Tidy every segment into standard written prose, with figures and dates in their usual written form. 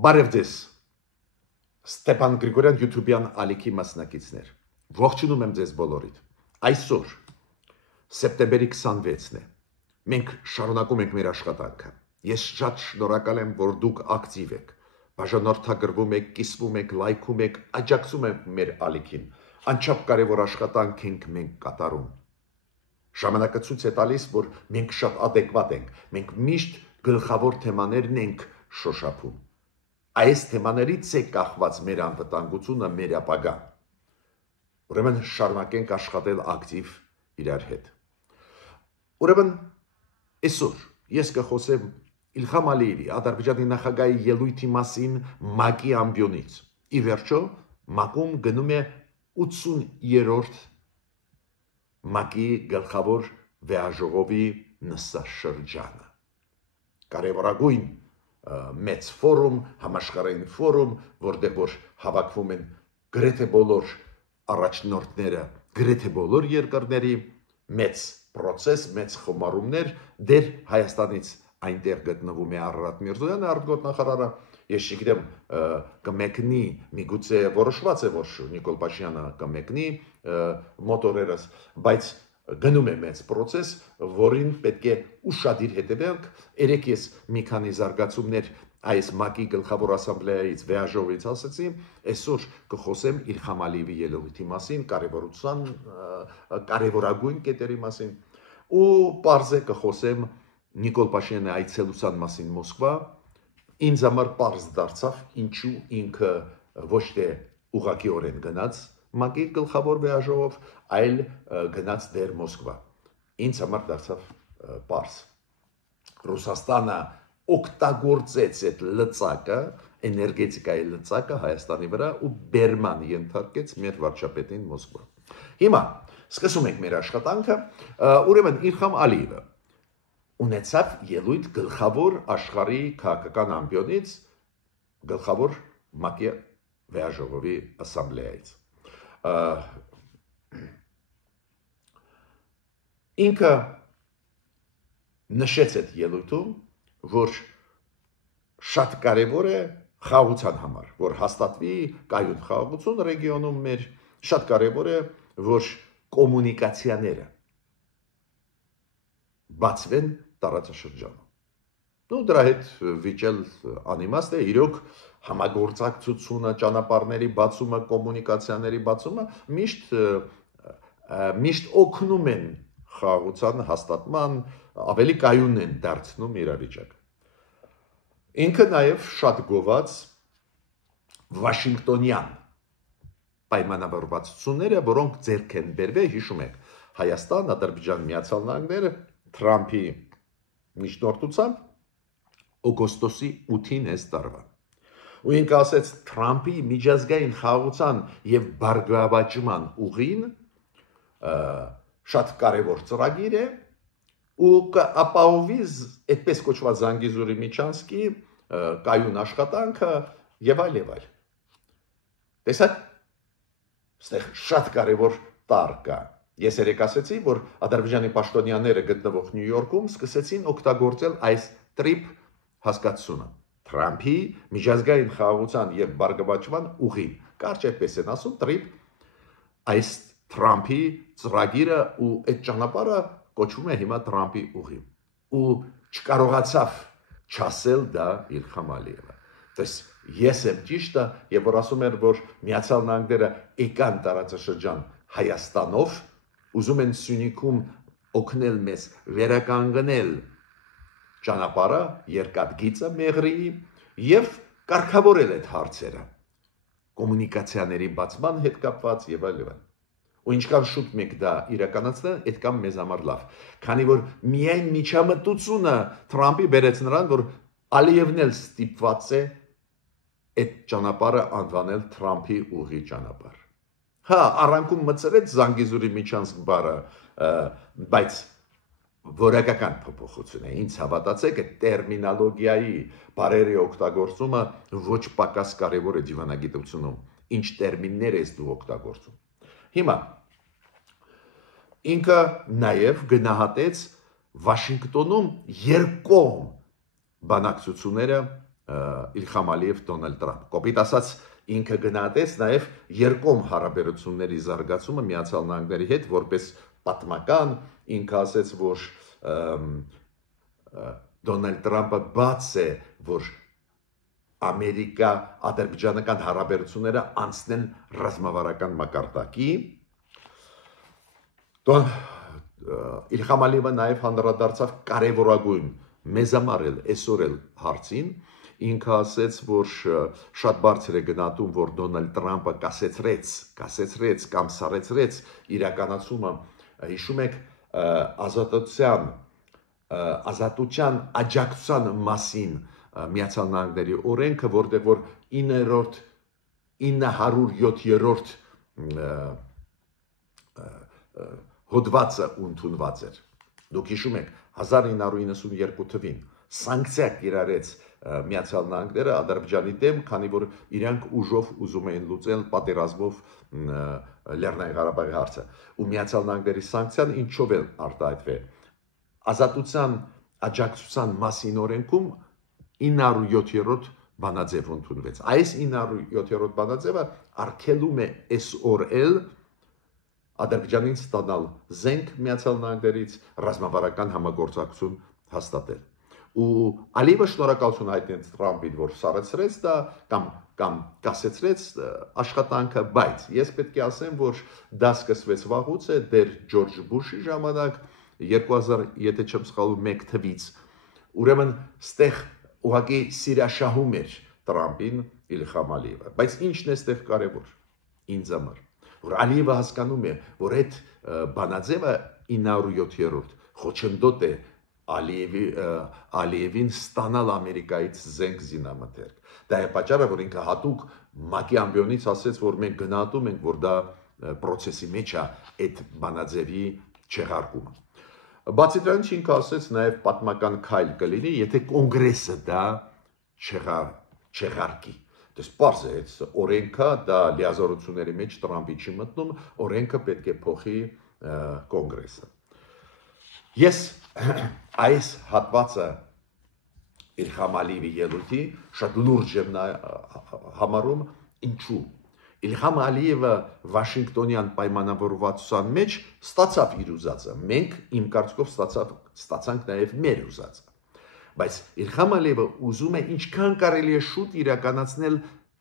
Բարև ձեզ, Ստեփան Գրիգորյան YouTube-յան ալիքի մասնակիցներ, ողջունում եմ ձեզ բոլորիդ, այսօր, սեպտեմբերի 26-ն է, մենք շարունակում ենք մեր աշխատանքը, ես շատ շնորհակալ եմ, որ դուք ակտիվ եք, բաժանորդագրվում եք, կիսվում եք, լայքում եք, աջակցում եք մեր ալիքին, անչափ կարևոր աշխատանք ենք մենք կատարում, ժամանակը ցույց է տալիս, որ մենք շատ ադեկվատ ենք, մենք միշտ գլխավոր թեմաներն ենք շոշափում, այս թեմաներից է կախված մեր անվտանգությունը, մեր ապագան, ուրեմն շարունակենք աշխատել ակտիվ իրար հետ, ուրեմն այսօր ես կխոսեմ Իլհամ Ալիևի, Ադրբեջանի նախագահի ելույթի մասին ՄԱԿ-ի ամբիոնից, ի վերջո ՄԱԿ-ում գնում է 80-րդ ՄԱԿ-ի գլխավոր վեաժողովի նստաշրջանը, կարևորագույն մեծ ֆորում, համաշխարհային ֆորում, որտեղ որ հավաքվում են գրեթե բոլոր առաջնորդները, գրեթե բոլոր երկրների, մեծ process, մեծ խոմարումներ, դեր Հայաստանից այնտեղ գտնվում է Արարատ Միրզոյանը, արտգործնախարարը, ես չգիտեմ կմեկնի, միգուցե որոշված է, որ Նիկոլ Փաշինյանը կմեկնի մոտորերս, բայց գնում է մեծ process, որին պետք է ուշադիր հետևենք, երեք ես մի քանի զարգացումներ այս ՄԱԿ-ի գլխավոր ասամբլեայից վեաժողովից ասացի, այսօր կխոսեմ Իլհամ Ալիևի ելույթի մասին, կարևորության, կարևորագույն կետերի մասին, ու պարզ է կխոսեմ Նիկոլ Փաշինյանի այցելության մասին Մոսկվա, ինձ համար պարզ դարձավ, ինչու ինքը ոչ թե ուղղակիորեն գնաց ՄԱԿ-ի գլխավոր վեաժողով, այլ գնաց դեր Մոսկվա, ինձ համար դարձավ պարզ, Ռուսաստանը օգտագործեց այդ լծակը, էներգետիկայի լծակը Հայաստանի վրա ու բերման ենթարկեց մեր վարչապետին Մոսկվա, հիմա սկսում ենք մեր աշխատանքը, ուրեմն Իլհամ Ալիևը ունեցավ ելույթ գլխավոր աշխարհի քաղաքական ամբիոնից, գլխավոր ՄԱԿ-ի վեաժողովի ասամբլեայից, ինքը նշեց այդ ելույթում, որ շատ կարևոր է խաղաղության համար, որ հաստատվի կայուն խաղաղություն ռեգիոնում մեր, շատ կարևոր է, որ կոմունիկացիաները բացվեն տարածաշրջանում։ Դրա հետ վիճել անիմաստ է, իրոք համագործակցությունը, ճանապարհների բացումը, կոմունիկացիաների բացումը միշտ օգնում են խաղաղության հաստատման, ավելի կայուն են դարձնում իրավիճակը։ Ինքը նաև շատ գոված Վաշինգտոնյան պայմանավորվածությունները, որոնք ձեռք են բերվել, հիշում եք, Հայաստան, Ադրբեջան, Միացյալ Նահանգները Թրամփի միջնորդությամբ օգոստոսի 8-ին այս տարվա։ Ու ինքը ասեց Թրամփի միջազգային խաղաղության եւ բարգավաճման ուղին շատ կարևոր ծրագիր է ու կապահովի այդպես կոչված Զանգեզուրի Միչանսկի կայուն աշխատանքը եւ այլ եւ այլ։ Տեսակ, այստեղ շատ կարևոր տար կա։ Ես երեք ասացի, որ Ադրբեջանի պաշտոնյաները գտնվող Նյու Յորքում սկսեցին օգտագործել այս տրիպ հասկացությունը։ Թրամփի միջազգային խաղաղության եւ բարգավաճման ուղին։ Կարճ այդպես են ասում, տրիպ այս Թրամփի ծրագիրը ու այդ ճանապարհը կոչվում է հիմա Թրամփի ուղի։ Ու չկարողացավ չասել դա Իլհամ Ալիևը։ Դες ես եմ ճիշտը, եւ որ ասում են, որ Միացյալ Նահանգները եկան տարածաշրջան Հայաստանով, ուզում են Սյունիքում օգնել մեզ վերականգնել ճանապարհը, երկաթգիծը Մեղրիի եւ կարգավորել այդ հարցերը կոմունիկացիաների բացման հետ կապված եւ այլ եւ այլ։ Ու ինչքան շուտ մենք դա իրականացնեն, այդքան մեզ համար լավ։ Քանի որ միայն միջամտությունը Թրամփի բերեց նրան, որ Ալիևն էլ ստիպված է այդ ճանապարհը անվանել Թրամփի ուղի ճանապարհ։ Հա, առանքում մտցրեց Զանգեզուրի Միչանսկ բառը, բայց որակական փոփոխություն է։ Ինձ հավատացեք, այդ տերմինոլոգիայի բառերի օգտագործումը ոչ պակաս կարևոր է դիվանագիտությունում։ Ինչ տերմիններ ես դու օգտագործում։ Հիմա ինքը նաև գնահատեց Վաշինգտոնում երկկողմ բանակցությունները Իլխամ Ալիև, Դոնալդ Տրամփ։ Կոպիտ ասած ինքը գնահատեց նաև երկկողմ հարաբերությունների զարգացումը Միացյալ Նահանգների հետ որպես պատմական, ինքը ասեց, որ Դոնալդ Տրամփը բաց է, որ Ամերիկա-ադրբեջանական հարաբերությունները անցնեն ռազմավարական մակարդակի։ Իլխամ Ալիևը նաև հանդրադարձավ կարևորագույն մեզ համար էլ այսօր էլ հարցին, ինքը ասեց, որ շատ բարձր է գնահատում, որ Դոնալդ Տրամփը կասեցրեց կամ սառեցրեց իրականացումը, հիշում եք, ազատության աջակցության մասին Միացյալ Նահանգների օրենքը, որտեղ որ 907-րդ հոդվածը ընդունված էր։ Դուք հիշում եք 1992 թվին սանկցիա կիրառեց Միացյալ Նահանգները Ադրբեջանի դեմ, քանի որ իրանք ուժով ուզում էին լուծել պատերազմով Լեռնային Ղարաբաղի հարցը։ Ու Միացյալ Նահանգների սանկցիան ինչով է արտահայտվել։ Ազատության աջակցության մասին օրենքում 907-րդ բանաձև ընդունվեց։ Այս 907-րդ բանաձևը արգելում է այսօր էլ Ադրբեջանին ստանալ զենք Միացյալ Նահանգներից ռազմավարական համագործակցություն հաստատել։ Ու Ալիևը շնորհակալություն հայտնեց Տրամփին, որ սառեցրեց դա կամ կասեցրեց աշխատանքը, բայց ես պետք է ասեմ, որ դա սկսվեց վաղուց է, դեր Ջորջ Բուշի ժամանակ 2000, եթե չեմ սխալվում, 1 թվից։ Ուրեմն ստեղ ուղղակի սիրաշահում էր Տրամփին Իլխամ Ալիևը, բայց ինչն է ստեղ կարևոր ինձ համար, որ Ալիևը հասկանում է, որ այդ բանաձևը 907-րդ խոչընդոտ է Ալիևին ստանալ Ամերիկայից զենք զինամթերք։ Դա է պատճառը, որ ինքը հատուկ ՄԱԿ-ի ամբիոնից ասեց, որ մենք գնահատում ենք, որ դա process-ի մեջ է այդ բանաձևի չեղարկումը։ Բացի դրանից ինքը ասեց նաև պատմական քայլ կլինի, եթե կոնգրեսը դա չեղարկի։ Դες պարզ է, այդ օրենքը դա լիազորությունների մեջ Տրամփի չի մտնում, օրենքը պետք է փոխի կոնգրեսը։ Ես այս հատվածը Իլխամ Ալիևի ելույթի շատ լուրջ եմ համարում, ինչու։ Իլխամ Ալիևը Վաշինգտոնյան պայմանավորվածության մեջ ստացավ իր ուզածը, մենք իմ կարծիքով ստացանք նաև մեր ուզածը, բայց Իլխամ Ալիևը ուզում է ինչքան կարելի է շուտ իրականացնել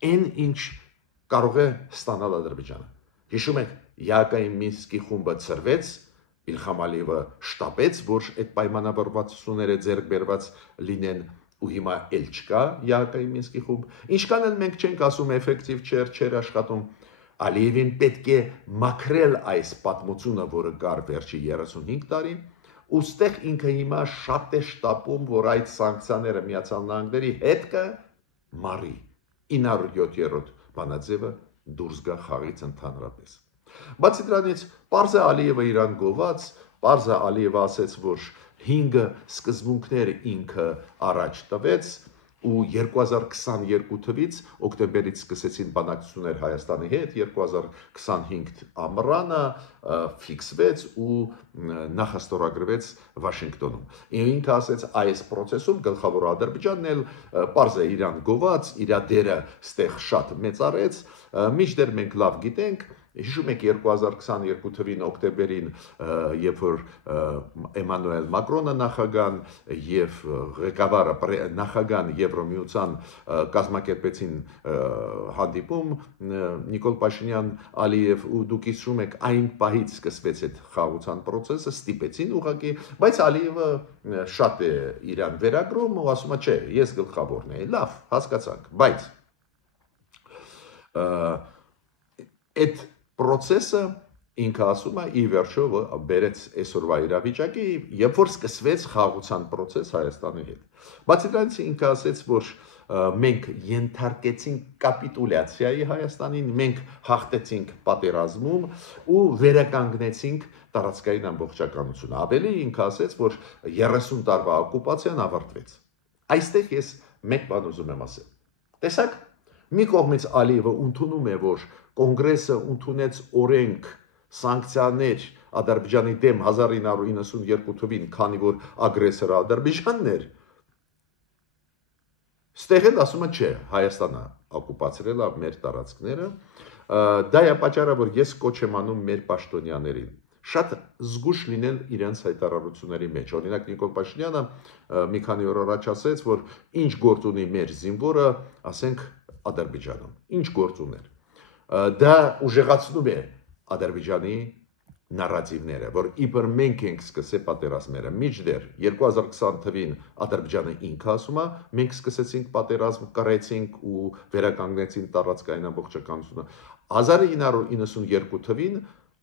այն, ինչ կարող է ստանալ Ադրբեջանը։ Հիշում եք, ԵԱՀԿ-ի Մինսկի խումբը ծրվեց, Իլխամ Ալիևը շտապեց, որ այդ պայմանավորվածությունները ձեռք բերված լինեն, ու հիմա էլ չկա ԵԱՀԿ-ի Մինսկի խումբ։ Ինչքան էլ մենք չենք ասում էֆեկտիվ չէր աշխատում, Ալիևին պետք է մաքրել այս պատմությունը, որը կար վերջի 35 տարի, ու ստեղ ինքը հիմա շատ է շտապում, որ այդ սանկցիաները Միացյալ Նահանգների հետ կմարի 907-րդ բանաձևը դուրս գա խաղից ընդհանրապես։ Բացի դրանից, պարզ է Ալիևը իրան գոված, պարզ է Ալիևը ասեց, որ 5 սկզբունքներ ինքը առաջ տվեց, ու 2022 թվից օկտեմբերից սկսեցին բանակցություններ Հայաստանի հետ, 2025 ամռանը ֆիքսվեց ու նախաստորագրվեց Վաշինգտոնում։ Ինքը ասեց, այս process-ում գլխավոր Ադրբեջանն էլ պարզ է իրան գոված, իր դերը ստեղ շատ մեծարեց, մինչդեռ մենք լավ գիտենք, հիշում եք 2022 թվին օկտեմբերին, երբ որ Էմանուել Մակրոնը նախագահան եւ ղեկավարը նախագահան Եվրոմիության կազմակերպեցին հանդիպում Նիկոլ Փաշինյան, Ալիև ու դուք հիշում եք այն պահից սկսվեց այդ խաղաղության process-ը, ստիպեցին ուղղակի, բայց Ալիևը շատ է իրան վերագրում ու ասում է, չէ, ես գլխավորն եմ, լավ, հասկացանք, բայց այդ process-ը ինքը ասում է ի վերջո բերեց այսօրվա իրավիճակի, երբ որ սկսվեց խաղաղության process Հայաստանի հետ։ Բացի դրանից ինքը ասեց, որ մենք ենթարկեցինք կապիտուլյացիայի Հայաստանին, մենք հաղթեցինք պատերազմում ու վերականգնեցինք տարածքային ամբողջականությունը։ Ավելի ինքը ասեց, որ 30 տարվա օկուպացիան ավարտվեց։ Այստեղ ես մեկ բան ուզում եմ ասել։ Տեսակ, մի կողմից Ալիևը ընդունում է, որ կոնգրեսը ընդունեց օրենք սանկցիաներ Ադրբեջանի դեմ 1992 թվին, քանի որ ագրեսորը Ադրբեջանն էր, Ստեղ էլ ասում է չէ, Հայաստանը օկուպացրել է մեր տարածքները, դա է պատճառը, որ ես կոչ եմ անում մեր պաշտոնյաներին շատ զգուշ լինել իրենց հայտարարությունների մեջ։ Օրինակ Նիկոլ Փաշինյանը մի քանի օր առաջ ասեց, որ ինչ գործ ունի մեր զինվորը, ասենք Ադրբեջանում, ինչ գործ ուներ։ Դա ուժեղացնում է Ադրբեջանի նարատիվները, որ իբր մենք ենք սկսել պատերազմները։ Միջդեռ 2020 թվին Ադրբեջանը ինքը ասում է, մենք սկսեցինք պատերազմ, կռեցինք ու վերականգնեցինք տարածքային ամբողջականությունը։ 1992 թվին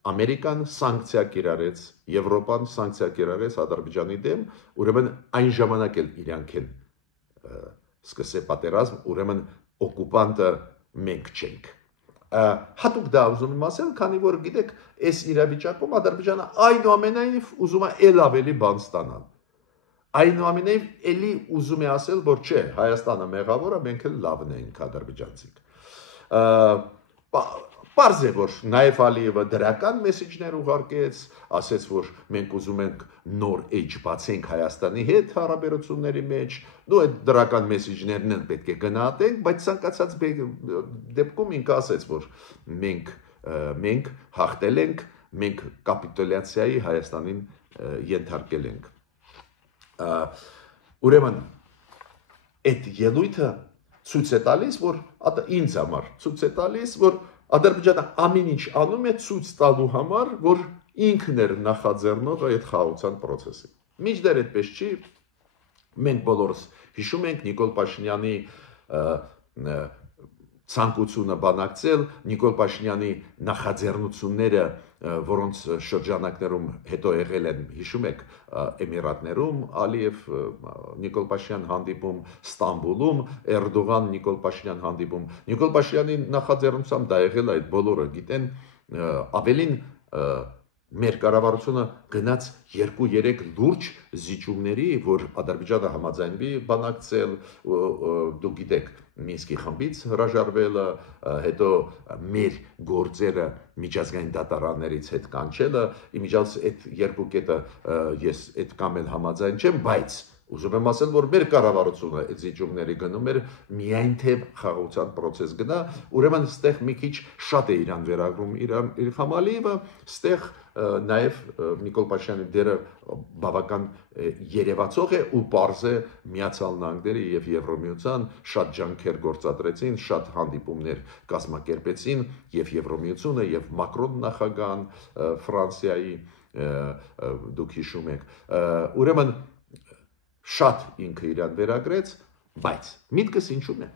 Ամերիկան սանկցիա կիրառեց, Եվրոպան սանկցիա կիրառեց Ադրբեջանի դեմ, ուրեմն այն ժամանակ էլ իրանք են սկսել պատերազմ, ուրեմն օկուպանտը մենք չենք։ Հատուկ դա ուզում եմ ասել, քանի որ գիտեք, այս իրավիճակում Ադրբեջանը այնուամենայնիվ ուզում է ել ավելի բան ստանալ։ Այնուամենայնիվ էլի ուզում է ասել, որ չէ, Հայաստանը մեղավոր է, մենք էլ լավն ենք ադրբեջանցիք։ Պարզ է, որ նաև Ալիևը դրական մեսեջներ ուղարկեց, ասեց, որ մենք ուզում ենք նոր էջ բացենք Հայաստանի հետ հարաբերությունների մեջ, դու այդ դրական մեսեջներն էլ պետք է գնահատենք, բայց ցանկացած դեպքում ինքը ասեց, որ մենք հաղթել ենք, մենք կապիտուլյացիայի Հայաստանին ենթարկել ենք։ Ուրեմն այդ ելույթը ցույց է տալիս, որ ինձ համար ցույց է տալիս, որ Ադրբեջանը ամեն ինչ անում է ցույց տալու համար, որ ինքն էր նախաձեռնողը այդ խաղաղության process-ի։ Միջդեռ այդպես չի, մենք բոլորս հիշում ենք Նիկոլ Փաշինյանի ցանկությունը բանակցել, Նիկոլ Փաշինյանի նախաձեռնությունները, որոնց շրջանակներում հետո եղել են, հիշում եք, Էմիրատներում, Ալիև Նիկոլ Փաշինյան հանդիպում, Ստամբուլում, Էրդողան Նիկոլ Փաշինյան հանդիպում։ Նիկոլ Փաշինյանի նախաձեռնությամբ դա եղել է, այդ բոլորը գիտեն, ավելին մեր կառավարությունը գնաց 2-3 լուրջ զիջումների, որ Ադրբեջանը համաձայնվի բանակցել, դու գիտեք, Մինսկի խմբից հրաժարվելը, հետո մեր գործերը միջազգային դատարաններից հետ կանչելը, իմիջիայլս այդ երկու կետը ես այդ կամ էլ համաձայն չեմ, բայց ուզում եմ ասել, որ մեր կառավարությունը այդ զիջումների գնում էր միայն թե խաղաղության process գնա, ուրեմն ստեղ մի քիչ շատ է իրան վերագրում Իլհամ Ալիևը, ստեղ նաև Նիկոլ Փաշինյանի դերը բավական երևացող է ու պարզ է Միացյալ Նահանգների եւ Եվրոմիության շատ ջանքեր գործադրեցին, շատ հանդիպումներ կազմակերպեցին եւ Եվրոմիությունը եւ Մակրոն նախագահան Ֆրանսիայի դուք հիշում եք, ուրեմն շատ ինքը իրան վերագրեց, բայց միտքս ինչու՞մ է։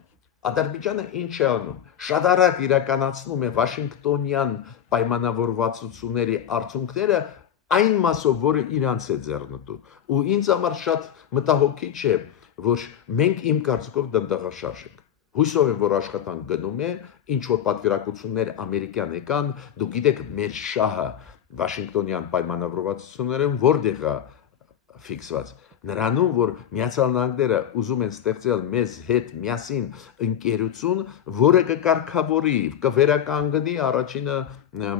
Ադրբեջանը ինչ է անում։ Շատ արագ իրականացնում է Վաշինգտոնյան պայմանավորվածությունների արդյունքները այն մասով, որը իրանց է ձեռնտու։ Ու ինձ համար շատ մտահոգիչ է, որ մենք իմ կարծիքով դանդաղաշարժ ենք։ Հույսով եմ, որ աշխատանք գնում է, ինչ որ պատվիրակություններ ամերիկյան եկան, դու գիտեք, մեր շահը Վաշինգտոնյան պայմանավորվածություններում որտեղ է ֆիքսված։ Նրանում, որ Միացյալ Նահանգները ուզում են ստեղծել մեզ հետ միասին ընկերություն, որը կկարգավորի, կվերականգնի առաջինը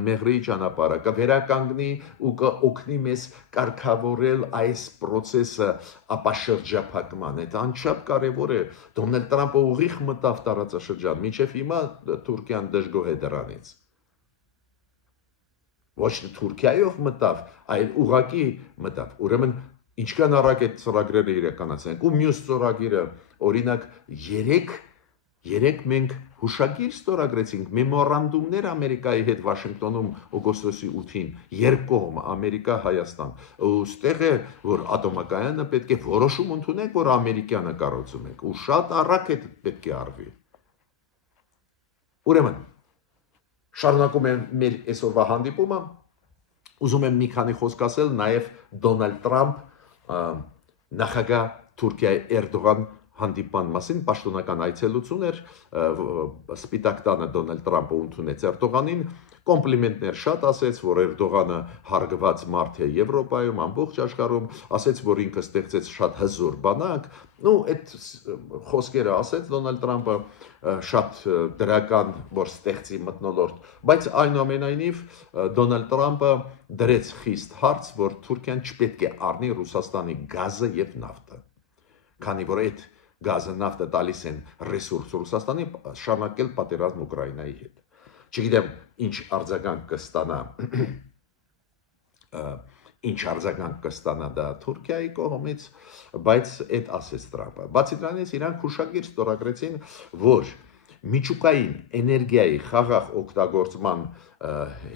Մեղրիի ճանապարհը, կվերականգնի ու կօգնի մեզ կարգավորել այս process-ը ապաշրջափակման։ Այդ անչափ կարևոր է։ Դոնալդ Տրամփը ուղիղ մտավ տարածաշրջան, մինչև հիմա Թուրքիան դժգոհ է դրանից։ Ոչ թե Թուրքիայով մտավ, այլ ուղղակի մտավ։ Ուրեմն ինչքան արագ այդ ծրագրերը իրականացնենք ու մյուս ծրագիրը, օրինակ 3 մենք հուշագիր ստորագրեցինք մեմորանդումներ Ամերիկայի հետ Վաշինգտոնում օգոստոսի 8-ին, երկկողմ Ամերիկա Հայաստան։ Ու ստեղ է, որ ատոմակայանը պետք է որոշում ընդունենք, որ ամերիկյանը կառուցում ենք, ու շատ արագ է պետք է արվի։ Ուրեմն շարունակում եմ մեր այսօրվա հանդիպումը, ուզում եմ մի քանի խոսք ասել նաև Դոնալդ Տրամփ նախագահ Թուրքիայի Էրդողան հանդիպման մասին պաշտոնական այցելություն էր, Սպիտակ տանը Դոնալդ Տրամփը ընդունեց Էրդողանին, կոմպլիմենտներ շատ ասեց, որ Էրդողանը հարգված մարդ է Եվրոպայում, ամբողջ աշխարհում, ասեց, որ ինքը ստեղծեց շատ հզոր բանակ, ու այդ խոսքերը ասեց Դոնալդ Տրամփը շատ դրական, որ ստեղծի մթնոլորտ, բայց այնուամենայնիվ Դոնալդ Տրամփը դրեց խիստ հարց, որ Թուրքիան չպետք է առնի Ռուսաստանի գազը եւ նավթը, քանի որ այդ գազը, նավթը տալիս են ռեսուրս Ռուսաստանի, շարունակել պատերազմ Ուկրաինայի հետ։ Չգիտեմ, ինչ արձագանք կստանա դա Թուրքիայի կողմից, բայց այդ ասեց Տրամպը։ Բացի դրանից իրանք հուշագիր ստորագրեցին, որ միջուկային էներգիայի խաղաղ օգտագործման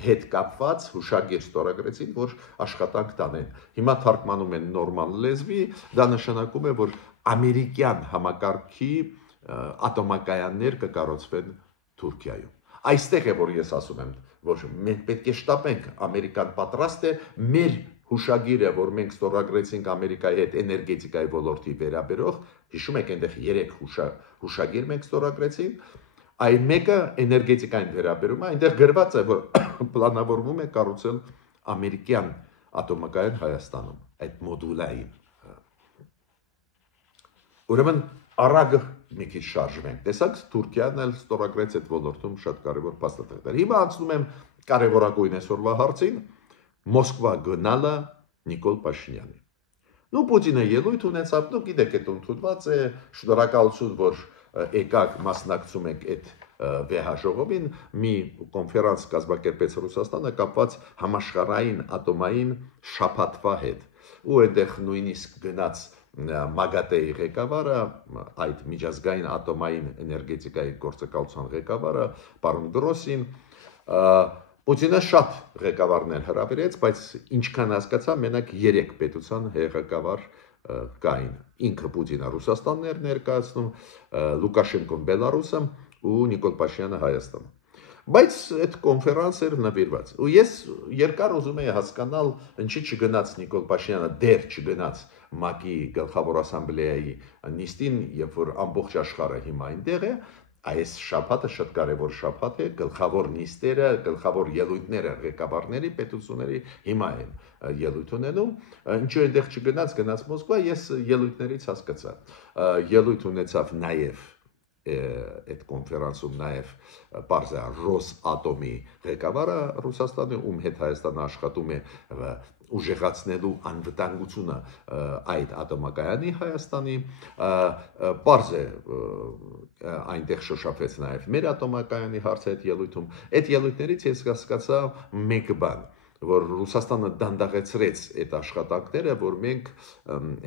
հետ կապված հուշագիր ստորագրեցին, որ աշխատանք տանեն։ Հիմա թարգմանում են նորմալ լեզվի, դա նշանակում է, որ ամերիկյան համակարգի ատոմակայաններ կկառուցվեն Թուրքիայում։ Այստեղ է, որ ես ասում եմ, որ մենք պետք է շտապենք, Ամերիկան պատրաստ է, մեր հուշագիրը, որ մենք ստորագրեցինք Ամերիկայի հետ էներգետիկայի ոլորտի վերաբերող, հիշում եք, այնտեղ 3 հուշագիր մենք ստորագրեցինք, այն մեկը էներգետիկային վերաբերում է, այնտեղ գրված է, որ պլանավորվում է կառուցել ամերիկյան ատոմակայան Հայաստանում, այդ մոդուլային։ Ուրեմն արագ մի քիչ շարժվենք։ Տեսակ Թուրքիան էլ ստորագրեց այդ ոլորտում շատ կարևոր փաստաթղթեր։ Հիմա անցնում եմ կարևորագույն այսօրվա հարցին, Մոսկվա գնալը Նիկոլ Փաշինյանի։ Պուտինը ելույթ ունեցավ, գիտեք, այդ ընդունված է, շնորհակալություն, որ եկաք մասնակցում եք այդ վեհաժողովին, մի կոնֆերանս կազմակերպեց Ռուսաստանը կապված համաշխարհային ատոմային շաբաթվա հետ։ Ու այնտեղ նույնիսկ գնաց ՄԱԳԱՏԵ-ի ղեկավարը, այդ միջազգային ատոմային էներգետիկայի գործակալության ղեկավարը, պարոն Գրոսին, Պուտինը շատ ղեկավարներ հրավիրեց, բայց ինչքան հասկացա, մենակ 3 պետության ղեկավար կային։ Ինքը Պուտինը Ռուսաստանն էր ներկայացնում, Լուկաշենկոն Բելարուսը ու Նիկոլ Փաշինյանը Հայաստանը։ Բայց այդ կոնֆերանսը էր նվիրված։ Ու ես երկար ուզում եի հասկանալ, ինչի չգնաց Նիկոլ Փաշինյանը, դեռ չգնաց ՄԱԿ-ի գլխավոր ասամբլեայի նիստին, երբ որ ամբողջ աշխարհը հիմա այնտեղ է, այս շաբաթը շատ կարևոր շաբաթ է, գլխավոր նիստերը, գլխավոր ելույթները ղեկավարների, պետությունների հիմա են ելույթ ունենում, ինչու այնտեղ չգնաց, գնաց Մոսկվա, ես ելույթներից հասկացա։ Ելույթ ունեցավ նաև այդ կոնֆերանսում նաև պարզա Ռոսատոմի ղեկավարը Ռուսաստանի, ում հետ Հայաստանը աշխատում է ուժեղացնելու անվտանգությունը այդ ատոմակայանի Հայաստանի, պարզ է այնտեղ շոշափեց նաև մեր ատոմակայանի հարցը այդ ելույթում։ Այդ ելույթներից ես հասկացա մեկ բան, որ Ռուսաստանը դանդաղեցրեց այդ աշխատանքները, որ մենք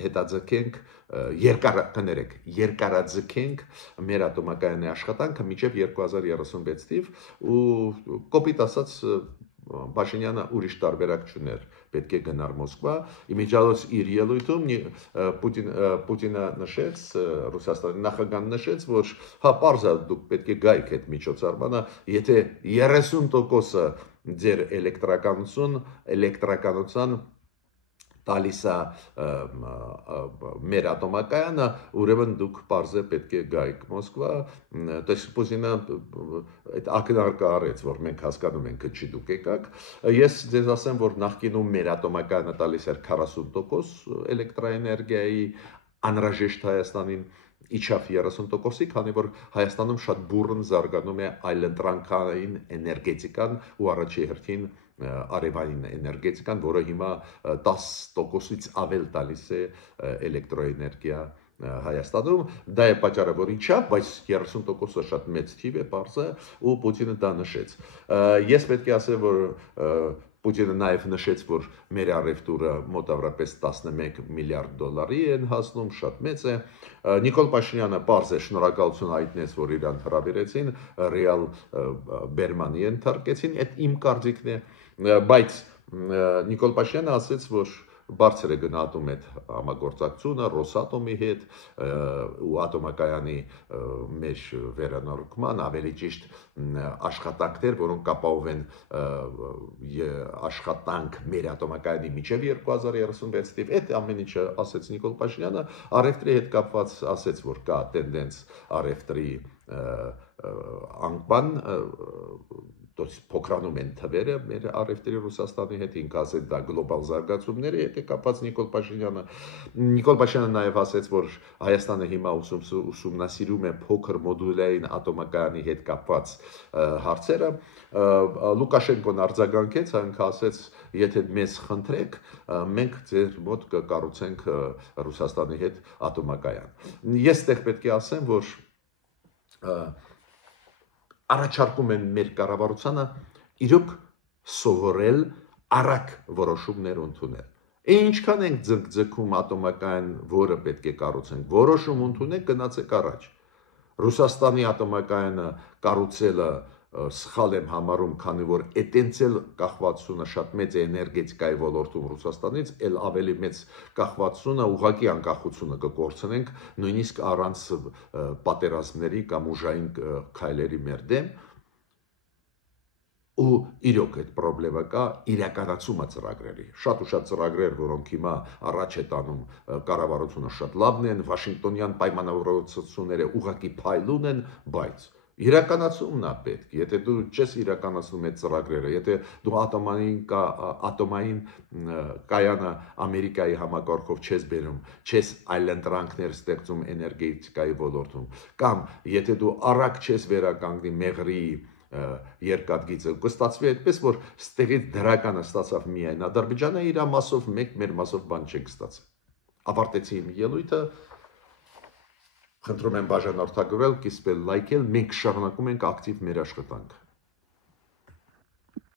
հետաձգենք, երկարաձգենք մեր ատոմակայանի աշխատանքը մինչև 2036 թիվ ու կոպիտ ասած Փաշինյանը ուրիշ տարբերակ չուներ, պետք է գնար Մոսկվա, իմիջիալոց իր ելույթում Պուտինը նշեց, Ռուսաստանի նախագահն նշեց, որ հա պարզա դուք պետք է գայք այդ միջոցառմանը, եթե 30%-ը ձեր էլեկտրականության տալիս է մեր ատոմակայանը, ուրեմն դուք պարզե պետք է գայք Մոսկվա, Պուտինը այդ ակնարկը արեց, որ մենք հասկանում ենք, չի դուք եկաք։ Ես ձեզ ասեմ, որ նախկինում մեր ատոմակայանը տալիս էր 40% էլեկտրաէներգիայի, անհրաժեշտ Հայաստանին իջավ 30%-ի, քանի որ Հայաստանում շատ բուռն զարգանում է այլընտրանքային էներգետիկան ու առաջի հերթին արևային էներգետիկան, որը հիմա 10%-ից ավել տալիս է էլեկտրոէներգիա Հայաստանում, դա է պատճառը, որ իջավ, բայց 30%-ը շատ մեծ թիվ է, պարզ է, ու Պուտինը դա նշեց։ Ես պետք է ասեմ, որ Պուտինը նաև նշեց, որ մեր առևտուրը մոտավորապես 11 միլիարդ դոլարի են հասնում, շատ մեծ է։ Նիկոլ Փաշինյանը պարզ է շնորհակալություն հայտնեց, որ իրան հրավիրեցին, ռեալ բերմանի ենթարկեցին, այդ իմ կարծիքն է, բայց Նիկոլ Փաշինյանը ասեց, որ բարձր է գնահատում այդ համագործակցությունը Ռոսատոմի հետ ու ատոմակայանի մեր վերանորոգման, ավելի ճիշտ աշխատանքներ, որոնք կապահովեն աշխատանք մեր ատոմակայանի մինչև 2036 թիվ, այդ ամեն ինչը ասեց Նիկոլ Փաշինյանը, առևտրի հետ կապված ասեց, որ կա տենդենս առևտրի անկման փոքրանում են թվերը մեր առևտրի Ռուսաստանի հետ, ինք ասել դա գլոբալ զարգացումների հետ է կապված Նիկոլ Փաշինյանը նաև ասեց, որ Հայաստանը հիմա ուսումնասիրում է փոքր մոդուլային ատոմակայանի հետ կապված հարցերը, Լուկաշենկոն արձագանքեց, այնք ասեց, եթե մեզ խնդրեք, մենք ձեր մոտ կկառուցենք Ռուսաստանի հետ ատոմակայան։ Ես տեղ պետք է ասեմ, որ առաջարկում են մեր կառավարությանը իրոք սովորել արագ որոշումներ ընդունել։ Ինչքան ենք ձգձգում ատոմակայան, որը պետք է կառուցենք, որոշում ընդունենք, գնացեք առաջ։ Ռուսաստանի ատոմակայանը կառուցելը սխալ եմ համարում, քանի որ այտենց էլ կախվածությունը շատ մեծ է էներգետիկայի ոլորտում Ռուսաստանից, էլ ավելի մեծ կախվածությունը ուղղակի անկախությունը կկորցնենք, նույնիսկ առանց պատերազմների կամ ուժային քայլերի մեր դեմ, ու իրոք այդ պրոբլեմը կա իրականացումը ծրագրերի։ Շատ ու շատ ծրագրեր, որոնք հիմա առաջ է տանում կառավարությունը շատ լավն են, Վաշինգտոնյան պայմանավորվածությունները ուղղակի փայլուն են, բայց իրականացումն է պետք։ Եթե դու չես իրականացնում այդ ծրագրերը, եթե դու ատոմային կայանը Ամերիկայի համակարգով չես բերում, չես այլընտրանքներ ստեղծում էներգետիկայի ոլորտում, կամ եթե դու առակ չես վերականգնի մեղրի երկաթգիծը, կստացվի այդպես, որ ստեղից դրականը ստացավ միայն Ադրբեջանը, իր մասով մեկ, մեր մասով բան չենք ստացել։ Ավարտեցի իմ ելույթը, խնդրում եմ բաժանորդագրել, կիսվել, լայքել, մենք շարունակում ենք ակտիվ մեր աշխատանքը։